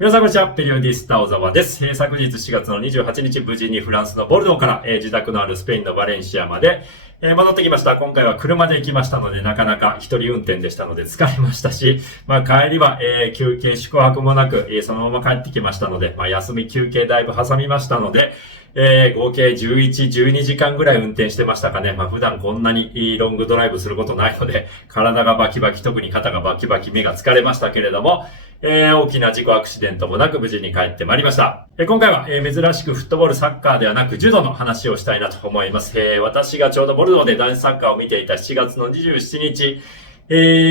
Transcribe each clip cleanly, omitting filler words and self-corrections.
皆さんこんにちは。ペリオディスタ小沢です。昨日4月の28日、無事にフランスのボルドーから、自宅のあるスペインのバレンシアまで、戻ってきました。今回は車で行きましたので、なかなか一人運転でしたので疲れましたし、帰りは、休憩宿泊もなく、そのまま帰ってきましたので、休み休憩だいぶ挟みましたので、合計11、12時間ぐらい運転してましたかね。普段こんなにロングドライブすることないので、体がバキバキ、特に肩がバキバキ、目が疲れましたけれども、大きな事故アクシデントもなく無事に帰ってまいりました。今回は、珍しくフットボールサッカーではなく柔道の話をしたいなと思います。私がちょうどボルドーで男子サッカーを見ていた7月の27日、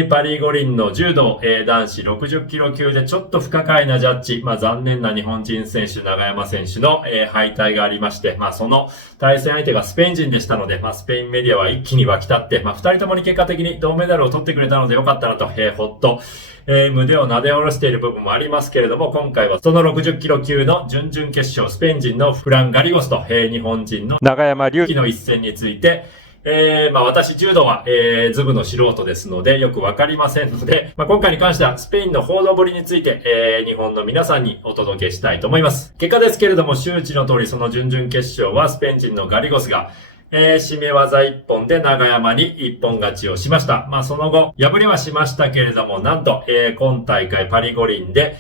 パリ五輪の柔道、男子60キロ級でちょっと不可解なジャッジ、残念な日本人選手、永山選手の、敗退がありまして、その対戦相手がスペイン人でしたので、スペインメディアは一気に沸き立って、二人ともに結果的に銅メダルを取ってくれたのでよかったなと、ほっと、胸を撫で下ろしている部分もありますけれども、今回はその60キロ級の準々決勝、スペイン人のフラン・ガリゴスと、日本人の永山隆輝の一戦について、私、柔道は、ズブの素人ですので、よくわかりませんので、今回に関しては、スペインの報道ぶりについて、日本の皆さんにお届けしたいと思います。結果ですけれども、周知の通り、その準々決勝は、スペイン人のガリゴスが、締め技一本で永山に一本勝ちをしました。その後、敗れはしましたけれども、なんと、今大会パリ五輪で、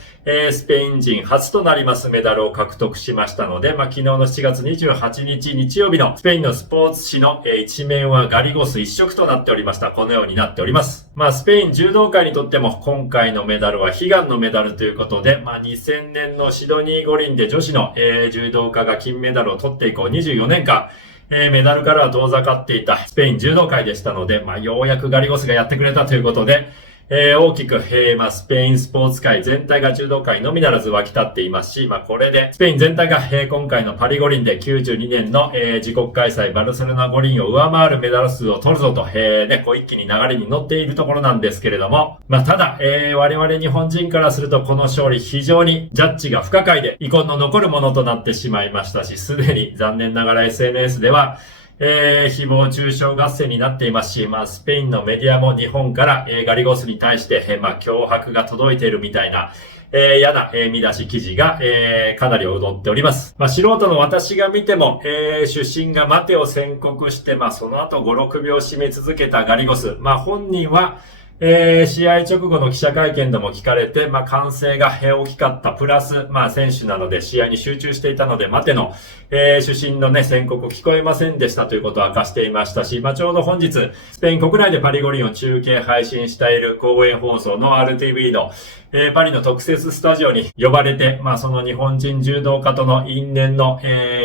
スペイン人初となりますメダルを獲得しましたので、昨日の7月28日日曜日のスペインのスポーツ紙の、一面はガリゴス一色となっておりました。このようになっております。スペイン柔道界にとっても今回のメダルは悲願のメダルということで、2000年のシドニー五輪で女子の、柔道家が金メダルを取って以降24年間、メダルからは遠ざかっていたスペイン柔道界でしたので、ようやくガリゴスがやってくれたということで、大きく、スペインスポーツ界全体が柔道界のみならず沸き立っていますし、これでスペイン全体が、今回のパリ五輪で92年の、自国開催バルセロナ五輪を上回るメダル数を取るぞと、一気に流れに乗っているところなんですけれども、ただ、我々日本人からするとこの勝利非常にジャッジが不可解で遺恨の残るものとなってしまいましたし、すでに残念ながら SNS では誹謗中傷合戦になっていますし、スペインのメディアも日本から、ガリゴスに対して、脅迫が届いているみたいな、嫌な、見出し記事が、かなり踊っております。素人の私が見ても、主審が待てを宣告して、その後5、6秒締め続けたガリゴス。本人は、試合直後の記者会見でも聞かれて、歓声が大きかった。プラス、選手なので試合に集中していたので、待ての、主審のね、宣告聞こえませんでしたということを明かしていましたし、ちょうど本日、スペイン国内でパリ五輪を中継配信している公営放送の RTV の、パリの特設スタジオに呼ばれて、その日本人柔道家との因縁の、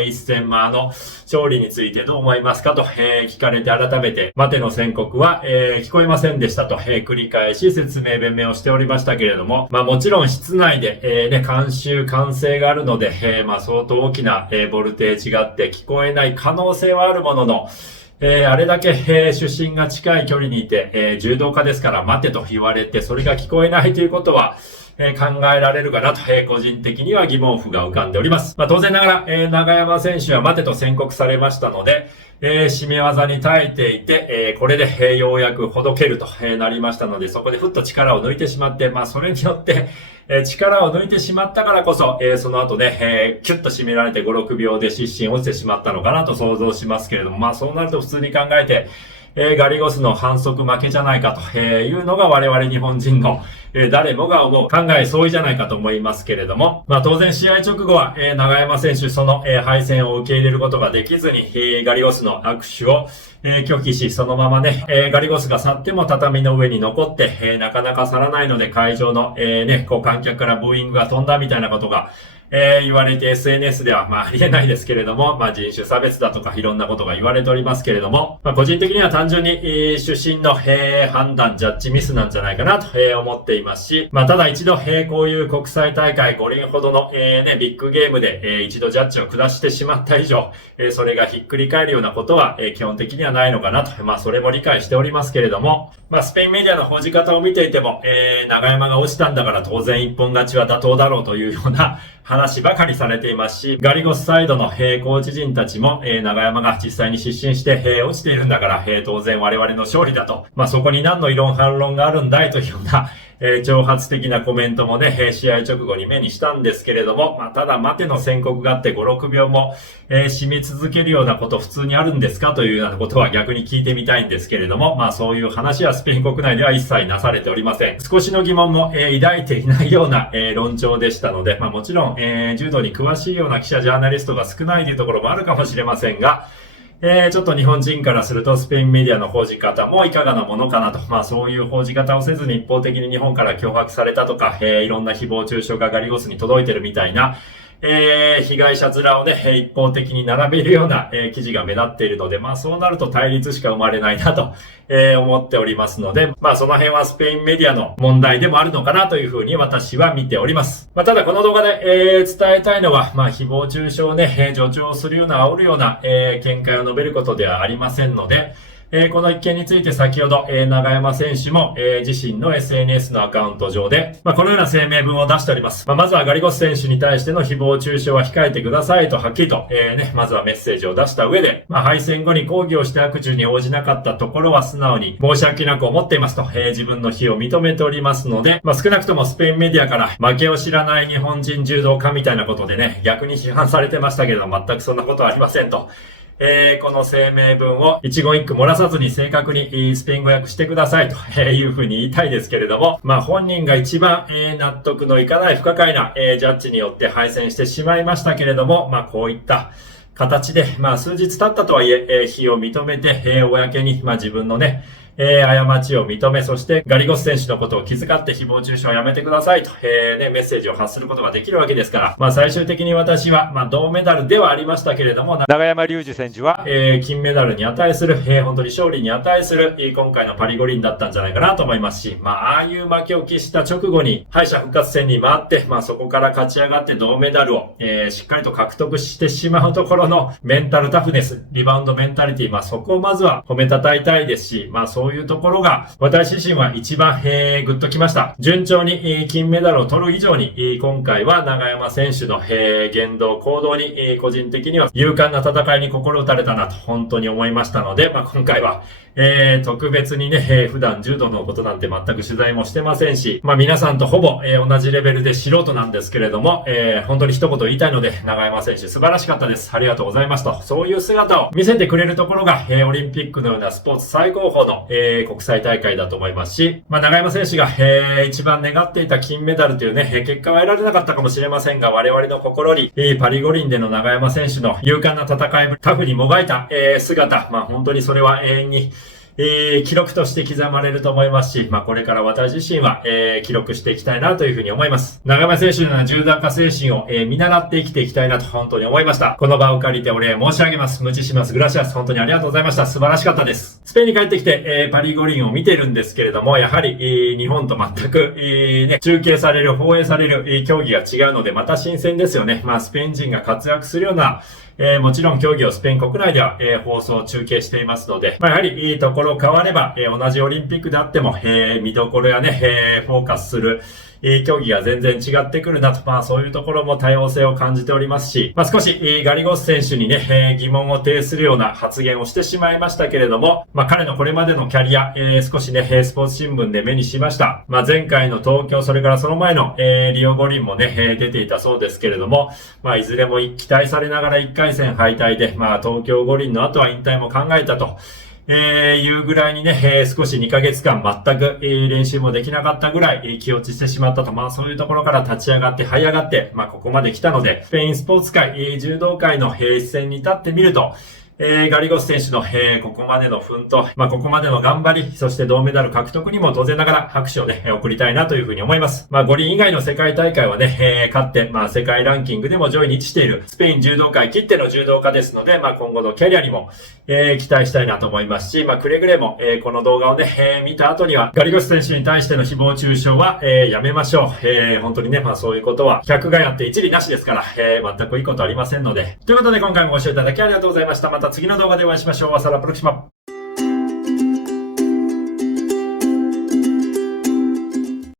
一戦、勝利についてどう思いますかと、聞かれて改めて、待ての宣告は、聞こえませんでしたと、繰り返し説明弁明をしておりましたけれども、もちろん室内で、監声があるので、相当大きな、ボルテージがあって聞こえない可能性はあるものの、あれだけ、主審が近い距離にいて、柔道家ですから待てと言われて、それが聞こえないということは、考えられるかなと、個人的には疑問符が浮かんでおります。当然ながら、永山選手は待てと宣告されましたので、締め技に耐えていて、これで、ようやくほどけると、なりましたので、そこでふっと力を抜いてしまって、それによって、力を抜いてしまったからこそ、その後ね、キュッと締められて5、6秒で失神落ちてしまったのかなと想像しますけれども、そうなると普通に考えて、ガリゴスの反則負けじゃないかというのが我々日本人の誰もが思う考え相違じゃないかと思いますけれども、当然試合直後は永山選手その敗戦を受け入れることができずにガリゴスの握手を拒否し、そのままね、ガリゴスが去っても畳の上に残って、なかなか去らないので会場の観客からブーイングが飛んだみたいなことが言われて SNS ではありえないですけれども、人種差別だとかいろんなことが言われておりますけれども、個人的には単純に主審の判断、ジャッジミスなんじゃないかなと思っていますし、ただ一度こういう国際大会5輪ほどのビッグゲームで一度ジャッジを下してしまった以上、それがひっくり返るようなことは基本的にはないのかなと、それも理解しておりますけれども、スペインメディアの報じ方を見ていても、永山が落ちたんだから当然一本勝ちは妥当だろうというような話ばかりされていますし、ガリゴスサイドのコーチ陣たちも、永山が実際に失神して、落ちているんだから、当然我々の勝利だと。そこに何の異論反論があるんだいというような、挑発的なコメントもね、試合直後に目にしたんですけれども、ただ待ての宣告があって5、6秒も、染み続けるようなこと普通にあるんですかというようなことは逆に聞いてみたいんですけれども、そういう話はスペイン国内では一切なされておりません。少しの疑問も、抱いていないような、論調でしたので、もちろん、柔道に詳しいような記者ジャーナリストが少ないというところもあるかもしれませんが、ちょっと日本人からするとスペインメディアの報じ方もいかがなものかなと。そういう報じ方をせずに一方的に日本から脅迫されたとか、いろんな誹謗中傷がガリゴスに届いてるみたいな、被害者面をね、一方的に並べるような、記事が目立っているので、そうなると対立しか生まれないなと、思っておりますので、その辺はスペインメディアの問題でもあるのかなというふうに私は見ております。ただこの動画で、伝えたいのは、誹謗中傷をね、助長するような煽るような、見解を述べることではありませんので、この一件について先ほど、長山選手も、自身の SNS のアカウント上で、このような声明文を出しております。まずはガリゴス選手に対しての誹謗中傷は控えてくださいとはっきりと、まずはメッセージを出した上で、敗戦後に抗議をして悪事に応じなかったところは素直に申し訳なく思っていますと、自分の非を認めておりますので、少なくともスペインメディアから負けを知らない日本人柔道家みたいなことでね、逆に批判されてましたけど、全くそんなことはありませんと。この声明文を一言一句漏らさずに正確にスペイン語訳してくださいというふうに言いたいですけれども、本人が一番納得のいかない不可解なジャッジによって敗戦してしまいましたけれども、こういった形で、数日経ったとはいえ、非を認めて、公に、自分のね、過ちを認め、そしてガリゴス選手のことを気遣って誹謗中傷をやめてくださいと、メッセージを発することができるわけですから、最終的に私は、銅メダルではありましたけれども、長山隆二選手は、金メダルに値する、本当に勝利に値する、今回のパリ五輪だったんじゃないかなと思いますし、ああいう負けを喫した直後に、敗者復活戦に回って、そこから勝ち上がって銅メダルを、しっかりと獲得してしまうところのメンタルタフネス、リバウンドメンタリティ、そこをまずは褒めたたいたいですし、そういうところが私自身は一番グッときました。順調に金メダルを取る以上に今回は長山選手の言動行動に個人的には勇敢な戦いに心打たれたなと本当に思いましたので、今回は特別にね、普段柔道のことなんて全く取材もしてませんし、皆さんとほぼ、同じレベルで素人なんですけれども、本当に一言言いたいので、長山選手素晴らしかったです。ありがとうございますと。そういう姿を見せてくれるところが、オリンピックのようなスポーツ最高峰の、国際大会だと思いますし、長山選手が、一番願っていた金メダルというね、結果は得られなかったかもしれませんが、我々の心に、パリ五輪での長山選手の勇敢な戦い、タフにもがいた、姿、本当にそれは永遠に記録として刻まれると思いますし、これから私自身は、記録していきたいなというふうに思います。長山選手のような柔軟家精神を、見習って生きていきたいなと本当に思いました。この場を借りてお礼申し上げます。無知します。グラシアス。本当にありがとうございました。素晴らしかったです。スペインに帰ってきて、パリ五輪を見てるんですけれども、やはり、日本と全く、中継される、放映される、競技が違うので、また新鮮ですよね。スペイン人が活躍するような、もちろん競技をスペイン国内では、放送中継していますので、やはりいいところ変われば、同じオリンピックであっても、見どころやね、フォーカスする、競技が全然違ってくるなと、そういうところも多様性を感じておりますし、少し、ガリゴス選手にね、疑問を呈するような発言をしてしまいましたけれども、彼のこれまでのキャリア、少しね、スポーツ新聞で目にしました。前回の東京、それからその前の、リオ五輪もね、出ていたそうですけれども、いずれも期待されながら1回戦敗退で、東京五輪の後は引退も考えたと。いうぐらいにね、少し2ヶ月間全く、練習もできなかったぐらい、気落ちしてしまったと。そういうところから立ち上がって、這い上がって、ここまで来たので、スペインスポーツ界、柔道界の一線に立ってみると、ガリゴス選手の、ここまでの奮闘、ここまでの頑張り、そして銅メダル獲得にも当然ながら拍手をね、送りたいなというふうに思います。五輪以外の世界大会はね、勝って、世界ランキングでも上位に位置しているスペイン柔道界きっての柔道家ですので、今後のキャリアにも、期待したいなと思いますし、くれぐれも、この動画をね、見た後には、ガリゴス選手に対しての誹謗中傷は、やめましょう。本当にね、そういうことは、100がやって一理なしですから、全くいいことありませんので。ということで、今回もご視聴いただきありがとうございました。また次の動画でお会いしましょう。ワサラプロキシマ。